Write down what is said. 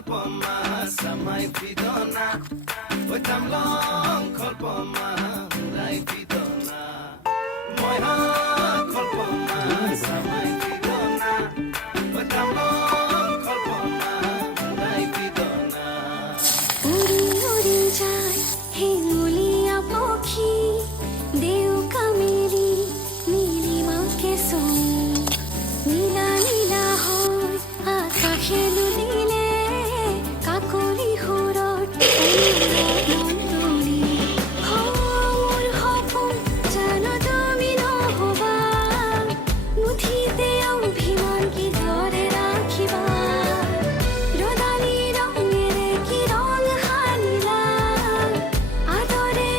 kolpoma samai pidona oi tamlong kolpoma hurai pidona moi ha kolpoma samai pidona oi tamlong kolpoma hurai pidona উড়ি উড়ি যায় হেঙ্গুলিয়া পাখি